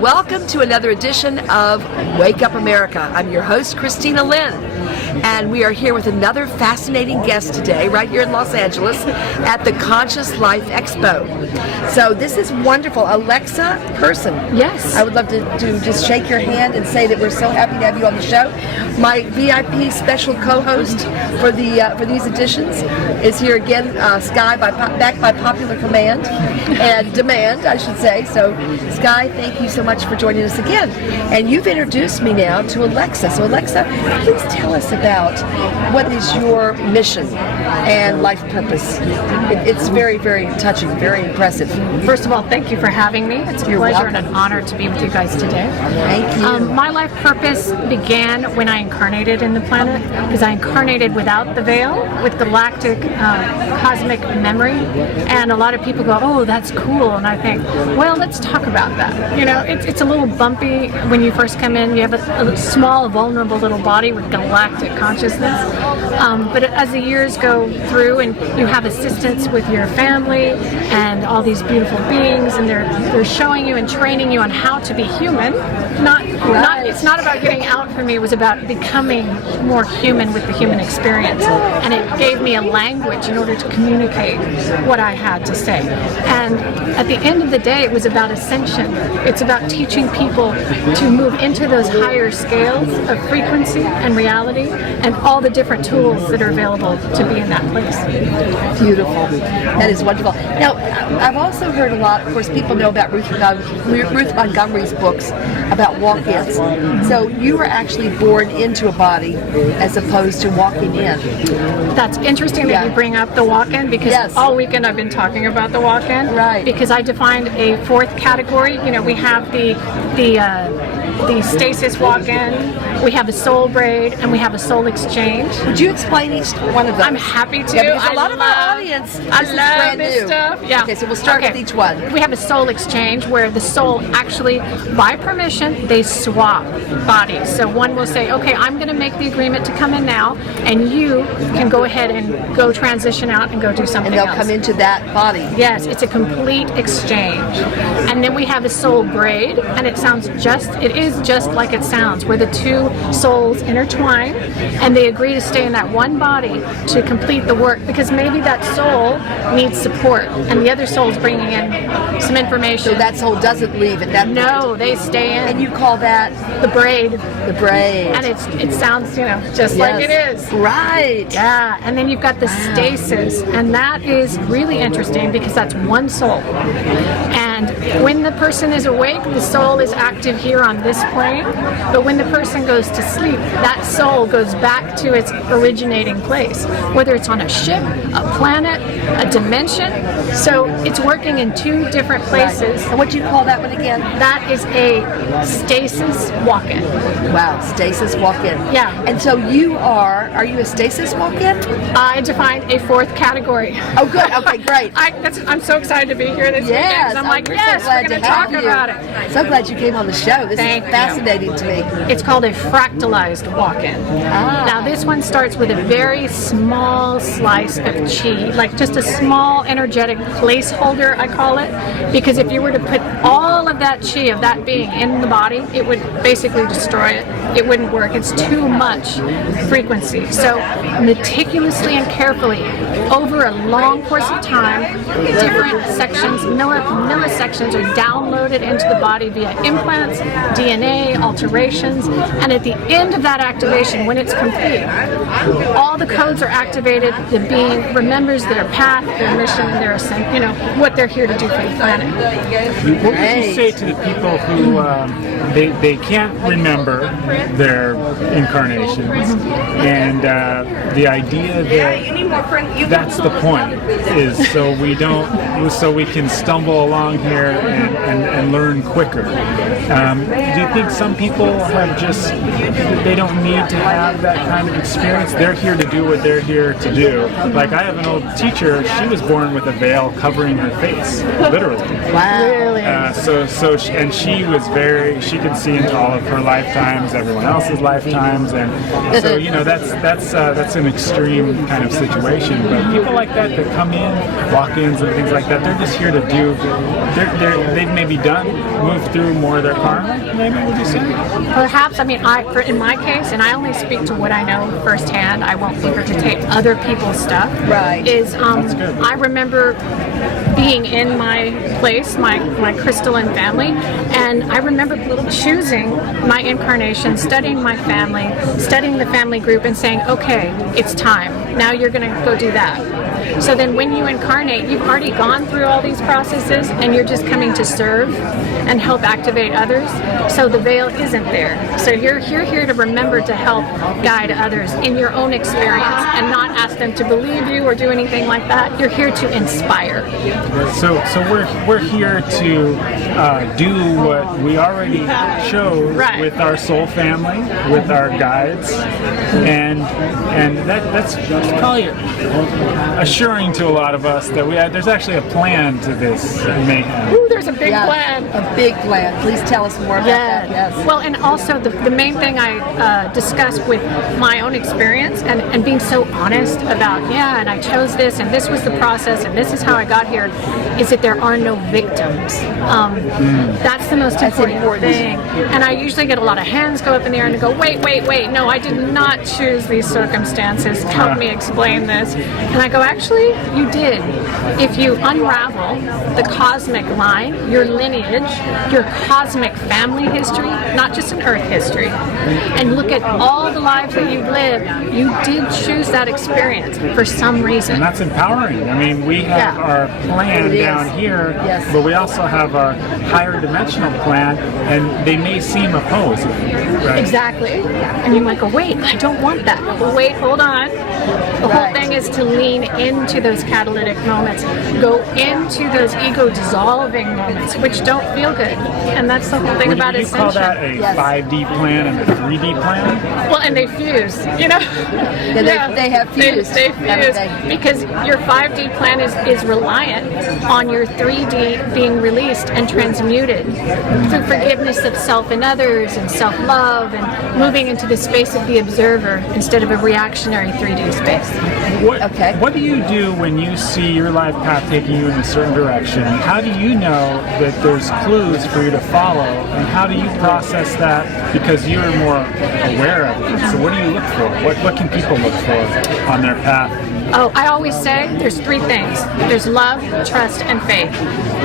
welcome to another edition of Wake Up America. I'm your host, Kristina Lynn, and we are here with another fascinating guest today, right here in Los Angeles at the Conscious Life Expo. So this is wonderful. Alexa Person. Yes. I would love to just shake your hand and say that we're so happy to have you on the show. My VIP special co-host for these editions is here again, Sky, back by popular command and demand, I should say. So, Sky, thank you so much for joining us again. And you've introduced me now to Alexa. So, Alexa, please tell us about what is your mission and life purpose. It's very, very touching, very impressive. First of all, thank you for having me. It's a pleasure and an honor to be with you guys today. Thank you. My life purpose began when I incarnated in the planet, because I incarnated without the veil, with galactic cosmic memory. And a lot of people go, oh, that's cool. And I think, well, let's talk about that. You know, it's a little bumpy when you first come in. You have a small, vulnerable little body with galactic consciousness. But as the years go through and you have assistance with your family and all these beautiful beings, and they're showing you and training you on how to be human. It's not about getting out for me. It was about becoming more human with the human experience. And it gave me a language in order to communicate what I had to say. And at the end of the day, it was about ascension. It's about teaching people to move into those higher scales of frequency and reality and all the different tools that are available to be in that place. Beautiful. That is wonderful. Now, I've also heard a lot, of course, people know about Ruth Montgomery's books about walk-ins. So you were actually born into a body as opposed to walking in. That's interesting that you bring up the walk-in, because all weekend I've been talking about the walk-in. Right. Because I defined a fourth category. You know, we have the stasis walk-in, we have a soul braid, and we have a soul exchange. Would you explain each one of them? I'm happy to. Yeah, because a lot of our audience, I love this stuff. Yeah. Okay, so we'll start with each one. We have a soul exchange where the soul actually, by permission, they swap bodies. So one will say, okay, I'm going to make the agreement to come in now, and you can go ahead and go transition out and go do something else. And they'll come into that body. Yes, it's a complete exchange. And then we have a soul braid, and it is just like it sounds, where the two souls intertwine, and they agree to stay in that one body to complete the work, because maybe that soul needs support, and the other soul is bringing in some information. So that soul doesn't leave at that point. No, they stay in. And you call that? The braid. The braid. And it sounds, just like it is. Right. Yeah, and then you've got the stasis, and that is really interesting because that's one soul. And when the person is awake, the soul is active here on this plane, but when the person goes to sleep, that soul goes back to its originating place, whether it's on a ship, a planet, a dimension. So it's working in two different places. Right. And what do you call that one again? That is a stasis walk-in. Wow, stasis walk-in. Yeah. And so are you a stasis walk-in? I defined a fourth category. Oh, good. Okay, great. I'm so excited to be here this weekend. I'm like, yes, we're going to talk about it. So glad you came on the show. This is fascinating to me. It's called a fractalized walk-in. Now this one starts with a very small slice of chi, like just a small energetic placeholder, I call it, because if you were to put all of that chi of that being in the body, it would basically destroy it. It wouldn't work. It's too much frequency. So meticulously and carefully, over a long course of time, different sections, millisections are downloaded into the body via implants, DNA, alterations, and at the end of that activation, when it's complete, all the codes are activated. The being remembers their path, their mission, their ascent, what they're here to do for the planet. What would you say to the people who they can't remember their incarnations, and the idea that that's the point is so we can stumble along here and learn quicker. Do you think some people they don't need to have that kind of experience? They're here to do what they're here to do. Like I have an old teacher, she was born with a veil covering her face, literally. Wow. Really? She could see into all of her lifetimes, everyone else's lifetimes, and so that's an extreme kind of situation. But people like that come in, walk-ins and things like that, they're just here to do they've maybe moved through more of their karma, maybe, would you say? Perhaps. I mean, in my case, and I only speak to what I know firsthand, I won't regurgitate other people's stuff. Right. That's good. I remember being in my place, my crystalline family, and I remember choosing my incarnation, studying my family, studying the family group, and saying, okay, it's time. Now you're going to go do that. So then when you incarnate, you've already gone through all these processes and you're just coming to serve and help activate others. So the veil isn't there. So you're here to remember to help guide others in your own experience and not ask them to believe you or do anything like that. You're here to inspire. So we're here to do what we already chose with our soul family, with our guides, and that's probably assuring to a lot of us that there's actually a plan to this mayhem. Ooh, there's a big plan. A big plan. Please tell us more about that. Yes. Well, and also the main thing I discussed with my own experience and being so honest about, and I chose this and this was the process and this is how I got here, is that there are no victims. That's the most important thing. And I usually get a lot of hands go up in the air and go, wait, no, I did not choose these circumstances. Help me explain this. And I go, actually, you did. If you unravel the cosmic line, your lineage, your cosmic family history, not just an earth history, and look at all the lives that you've lived, you did choose that experience for some reason. And that's empowering. I mean, we have our plan down here, but we also have our higher dimensional plan, and they may seem opposed. Right? Exactly. And you might go, wait, I don't want that. But wait, hold on. The whole thing is to lean into those catalytic moments, go into those ego dissolving moments, which don't feel good. And that's the whole thing about ascension. Would you call that a 5D plan and a 3D plan? Well, and they fuse, you know? They have fused. They fuse. Because your 5D plan is reliant on your 3D being released and transmuted through forgiveness of self and others and self-love and moving into the space of the observer instead of a reactionary 3D space. What do you do when you see your life path taking you in a certain direction? How do you know that there's clues for you to follow, and how do you process that because you're more aware of it? So what do you look for? What can people look for on their path? Oh, I always say there's 3 things. There's love, trust, and faith.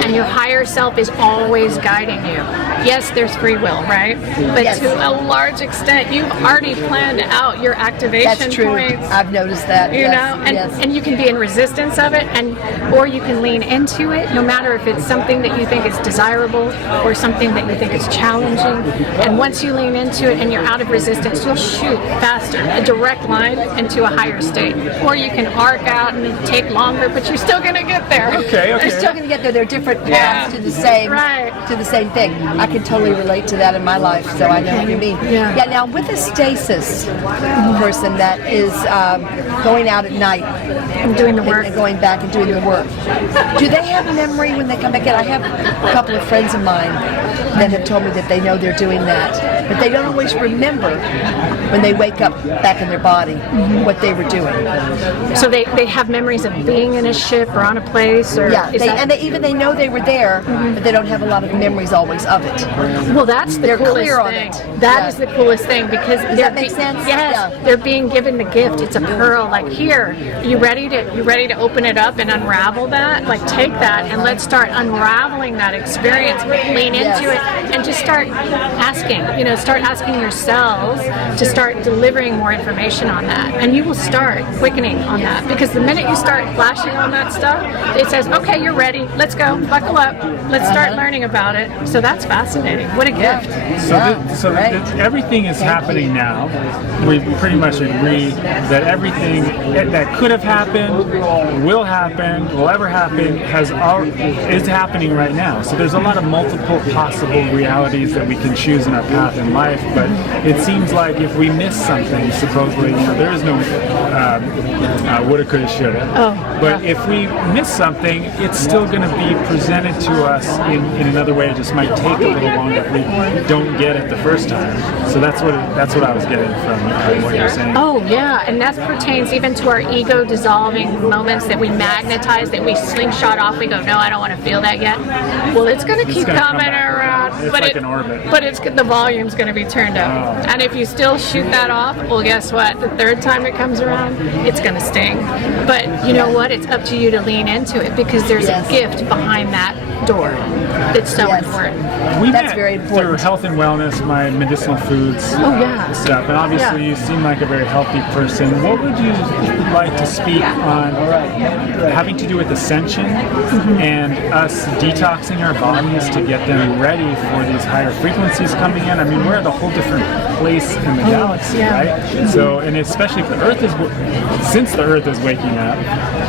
And your higher self is always guiding you. Yes, there's free will, right? But to a large extent, you've already planned out your activation That's true. points. I've noticed that. You know, and you can be in resistance of it, or you can lean into it, no matter if it's something that you think is desirable or something that you think is challenging. And once you lean into it and you're out of resistance, you'll shoot faster, a direct line into a higher state. Or you can arc out and take longer, but you're still going to get there. Okay. You're still going to get there. There are different paths to the same thing. I can totally relate to that in my life, so I know what you mean. Yeah. Now, with a stasis person that is going out at night and doing the work, and going back and doing the work, do they have memory when they come back in? I have a couple of friends of mine that have told me that they know they're doing that, but they don't always remember when they wake up back in their body what they were doing. So they have memories of being in a ship or on a place, or they know they were there, but they don't have a lot of memories always of it. Well, that's the coolest clear on thing. it. That is the coolest thing, because that make sense? Yes, they're being given the gift. It's a pearl. Like, here, you ready to open it up and unravel that? Like, take that and let's start unraveling that experience. Lean into it and just start asking. Start asking yourselves to start delivering more information on that, and you will start quickening on that, because the minute you start flashing on that stuff, it says, okay, you're ready, let's go, buckle up, let's start learning about it. So that's fascinating. What a gift. Everything is happening now. We pretty much agree that everything that could have happened, will happen, will ever happen, is happening right now. So there's a lot of multiple possible realities that we can choose in our path in life, but it seems like if we miss something, supposedly, there is no woulda, coulda, shoulda. But if we miss something, it's still going to be presented to us in another way. It just might take a little longer if we don't get it the first time. So that's what I was getting from what you're saying. Oh yeah, and that pertains even to our ego dissolving moments that we magnetize, that we slingshot off. We go, no, I don't want to feel that yet. Well, it's going to keep coming around, it's but like an orbit. But the volume's going to be turned up. And if you still shoot that off, well, guess what? The third time it comes around, it's going to sting. But you know what? It's up to you to lean into it, because there's a gift behind that door. It's so important. That's very important. Through health and wellness, my medicinal foods stuff, and obviously you seem like a very healthy person. What would you like to speak on having to do with ascension and us detoxing our bodies to get them ready for these higher frequencies coming in? I mean, we're at a whole different place in the galaxy, right? So, and especially if the Earth since the Earth is waking up,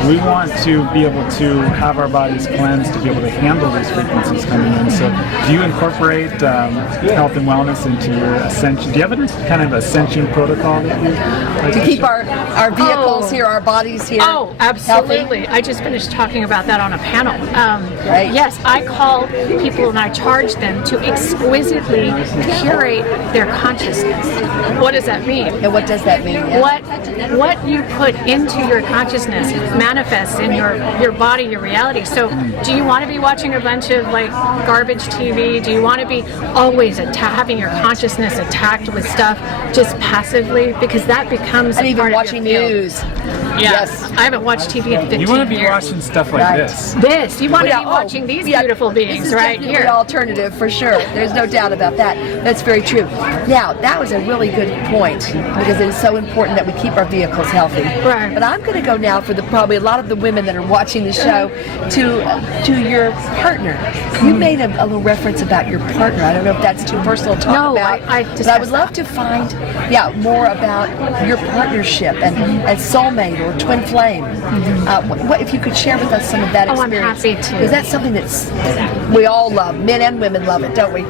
we want to be able to have our bodies cleansed to be able to handle these frequencies coming in. So do you incorporate health and wellness into your ascension? Do you have any kind of ascension protocol that you like to keep our vehicles here, our bodies here? Oh, absolutely. Healthy? I just finished talking about that on a panel. Right. Yes, I call people and I charge them to exquisitely curate their consciousness. What does that mean? And what does that mean? Yeah. What you put into your consciousness manifests in your body, your reality. So do you want to be watching a bunch of like garbage TV? Do you want to be always having your consciousness attacked with stuff just passively? Because that becomes and a even part watching of your field. news. Yes. I haven't watched TV in 15 years. You want to be watching stuff like this. You want to be watching these beautiful beings this is right definitely here. Alternative for sure. There's no doubt about that. That's very true. Now, that was a really good point, because it is so important that we keep our vehicles healthy. Right. But I'm going to go now for probably a lot of the women that are watching the show to your partner. You made a little reference about your partner. I don't know if that's too personal to talk about. But I would love to find more about your partnership and soulmate or twin flame. What if you could share with us some of that experience? I'm happy to. Because that's something we all love. Men and women love it, don't we?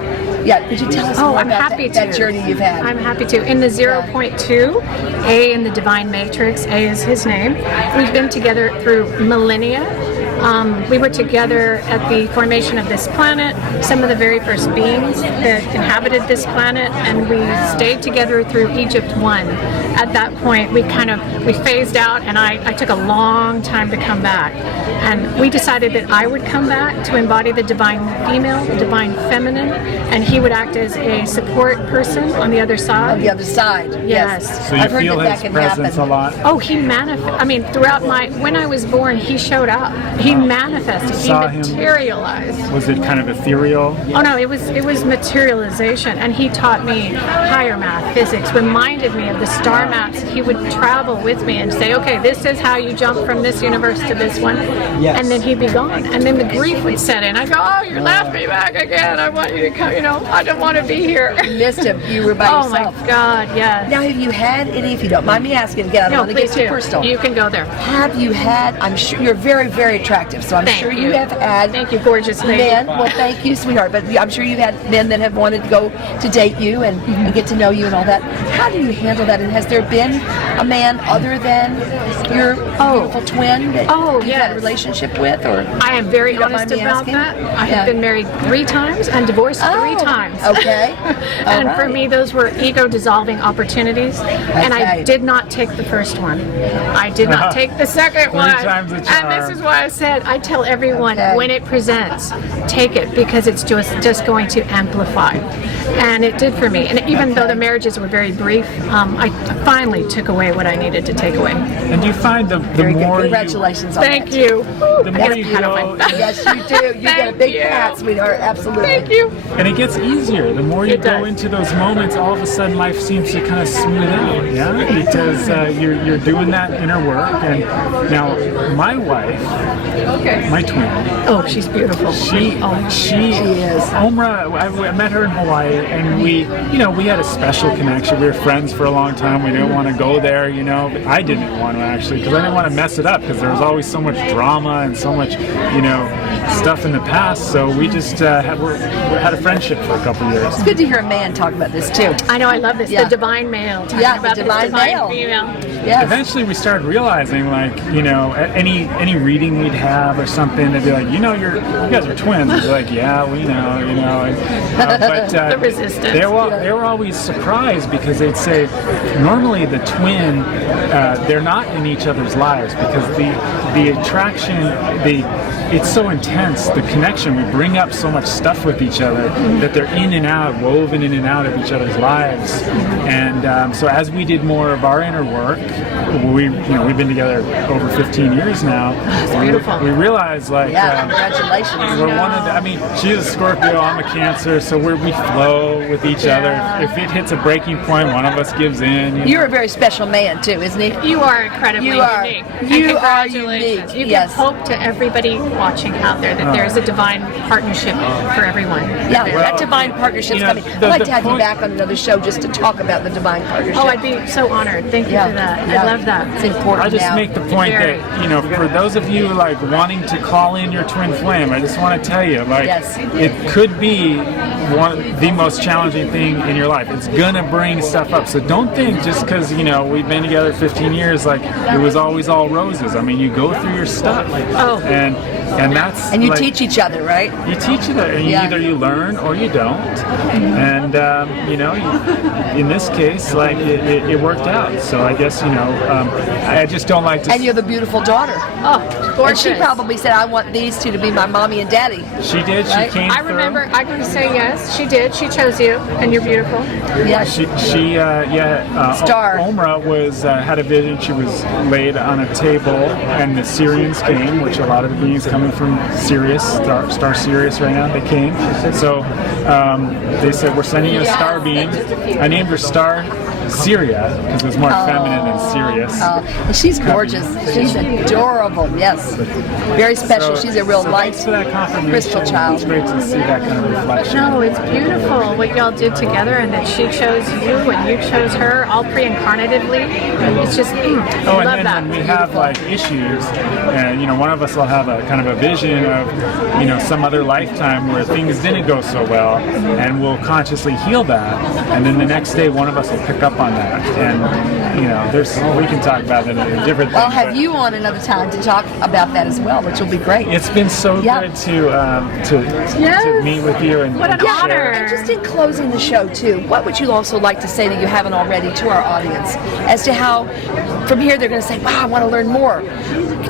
Yeah, could you tell us more about that journey you've had? I'm happy to. In the 0.2, A in the Divine Matrix, A is his name, we've been together through millennia. We were together at the formation of this planet, some of the very first beings that inhabited this planet, and we stayed together through Egypt 1. At that point, we phased out, and I took a long time to come back. And we decided that I would come back to embody the divine female, the divine feminine, and he would act as a support person on the other side. On the other side, yes. So you feel his presence a lot? Oh, he manifested. I mean, when I was born, he showed up. He manifested. He materialized. Was it kind of ethereal? Oh no, it was materialization, and he taught me higher math, physics, reminded me of the star maps. He would travel with me and say, okay, this is how you jump from this universe to this one, and then he'd be gone, and then the grief would set in. I go, oh, you left me back again. I want you to come. I don't want to be here. You missed him. You were by yourself. Oh my God, yes. Now, have you had any? If you don't mind me asking, again, I don't want to get too personal. You can go there. Have you had? I'm sure you're very, very attractive, so I'm sure you have had. Thank you, gorgeous lady. Men. Well, thank you, sweetheart. But I'm sure you've had men that have wanted to go to date you and get to know you and all that. How do you handle that? And has there been a man other than your beautiful twin that you've had a relationship with? Or I am very honest about that. I have been married 3 times and divorced 3 times. Okay. And for me, those were ego-dissolving opportunities. And I did not take the first one. I did not take the second one. Times the charm. And this is why I said, I tell everyone when it presents, take it, because it's just going to amplify. And it did for me. And even though the marriages were very brief, I finally took away what I needed to take away. And do you find the more congratulations on that. Thank you. The more you go, yes, you do. You get a big pat, sweetheart. Absolutely. Thank you. And it gets easier. The more you go into those moments, all of a sudden life seems to kind of smooth out, because you're doing that inner work. And now my wife my twin. Oh, she's beautiful. She is. Omra, I met her in Hawaii, and we had a special connection. We were friends for a long time. We didn't want to go there, but I didn't want to actually, because I didn't want to mess it up, because there was always so much drama and so much, stuff in the past. So we just had a friendship for a couple years. It's good to hear a man talk about this too. I know, I love this. Yeah. The divine male. Talking Yeah, about the divine male. female. Yes. Eventually we started realizing, like, any reading we'd have or something, they'd be like, you guys are twins. We'd be like, yeah, we know. But The resistance. They were always surprised, because they'd say, normally the twin, they're not in each other's lives, because the attraction, it's so intense, the connection, we bring up so much stuff with each other that they're in and out, woven in and out of each other's lives. And so as we did more of our inner work, we've been together over 15 years now. That's beautiful. We realized, like, congratulations. we're one of she's a Scorpio, I'm a Cancer, so we flow with each other. If it hits a breaking point, one of us gives in. You're a very special man too, isn't he? You are incredibly unique. You are Congratulations. unique. You give hope to everybody watching out there that there's a divine partnership for everyone. Yeah, that divine partnership's coming. I'd like to have you back on another show just to talk about the divine partnership. Oh, I'd be so honored. Thank you for that. Yeah. I love that. It's important. I just make the point that, for those of you like wanting to call in your twin flame, I just want to tell you, like, it could be the most challenging thing in your life. It's gonna bring stuff up. So don't think just because we've been together 15 years, like it was always all roses. I mean, you go through your stuff. Oh. And that's and you like, teach each other, right? You teach each other, and either you learn or you don't. And in this case, like it worked out. So I guess I just don't like to. And you have a beautiful daughter. Oh, gorgeous. And she probably said, "I want these two to be my mommy and daddy." She did. Right? She came. I remember. I'm going to say yes. She did. She chose you, and you're beautiful. Yeah. Star. Omra was had a vision. She was laid on a table, and the Syrians came, which a lot of the beings coming from Sirius, star Sirius right now, they came. So they said, we're sending you a star beam. I named her Star Syria because it was more feminine than Sirius. And she's gorgeous. She's adorable. Yes. Very special. She's a real light thanks for that confirmation. crystal child. It's great to see that kind of reflection. No, it's beautiful what y'all did together, and that she chose you and you chose her, all pre-incarnatively. It's just, I Oh, love and that. then when we have like issues, and one of us will have a kind of a vision of some other lifetime where things didn't go so well, and we'll consciously heal that, and then the next day one of us will pick up on that, and we can talk about it in a different thing. I'll have you on another time to talk about that as well, which will be great. It's been so good to meet with you and What an share. honor. And just in closing the show too, what would you also like to say that you haven't already to our audience as to how from here they're going to say, wow, I want to learn more?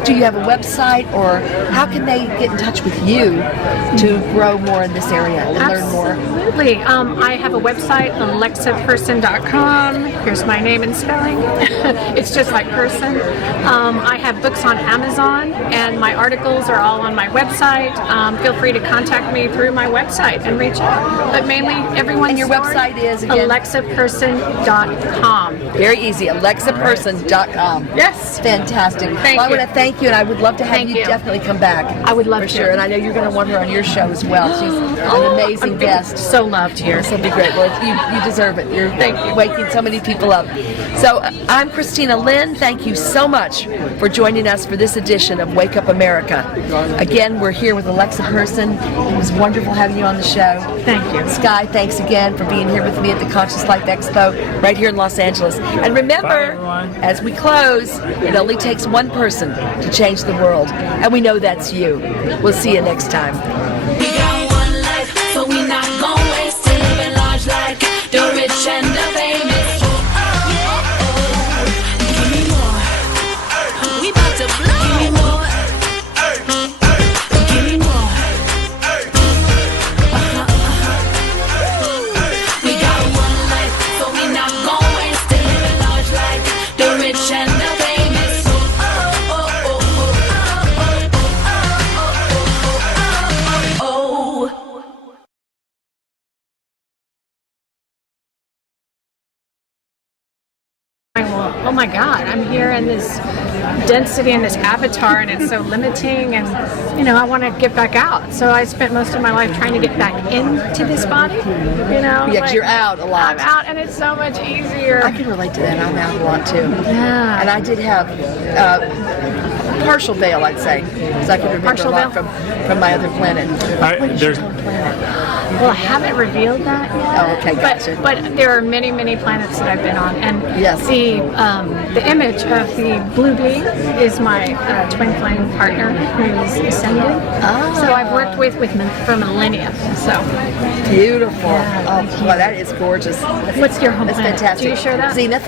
Do you have a website, or how can they get in touch with you to grow more in this area and learn more? Absolutely. I have a website, alexaperson.com. Here's my name and spelling. It's just like person. I have books on Amazon, and my articles are all on my website. Feel free to contact me through my website and reach out. But mainly, everyone's And your website is, again? alexaperson.com. Very easy, alexaperson.com. Yes. Fantastic. Thank I want you. to thank you, and I would love to have Thank you you. definitely come back. I would love for to. sure, and I know you're going to want her on your show as well. She's an amazing I'm being guest. So loved here. This will be great. Well, you deserve it. You're waking so many people up. So I'm Kristina. Lynn, thank you so much for joining us for this edition of Wake Up America. Again, we're here with Alexa Person. It was wonderful having you on the show. Thank you. Sky, thanks again for being here with me at the Conscious Life Expo right here in Los Angeles. And remember, Bye, everyone. as we close, it only takes one person to change the world. And we know that's you. We'll see you next time. We got one life, so we not gon' waste it. Living large like the rich and the famous. Give me more. We about to blow. Give me more. Give me more. We got one life, so we not gon' waste it. Living large like the rich and the famous. Oh my God, I'm here in this density in this avatar, and it's so limiting, and I want to get back out. So I spent most of my life trying to get back into this body. Yeah, 'cause you're out a lot. I'm out, and it's so much easier. I can relate to that. I'm out a lot too. Yeah. And I did have partial veil, I'd say, because I can remember Partial a lot veil? from my other planet. What is there's your home planet? Well, I haven't revealed that yet. Oh, okay, gotcha. But there are many, many planets that I've been on, and Yes. the image of the blue bee is my twin flame partner who's ascended. So I've worked with for millennia. So Beautiful. Oh, wow, that is gorgeous. what's your home That's planet? fantastic. Do you share that? Zenith.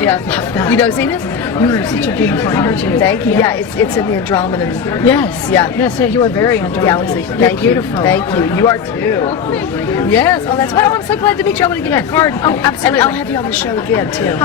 Yeah. Love that. You know Zenith? You are such a beautiful energy. Thank you. Yes. Yeah, it's in the Andromedan Yes. Yeah. Yes. You are very Andromedan. galaxy. You're Thank beautiful. you. Thank you. You are too. Yes. Oh, that's why I'm so glad to meet you. I want to get your card. Oh, absolutely. And I'll have you on the show again too.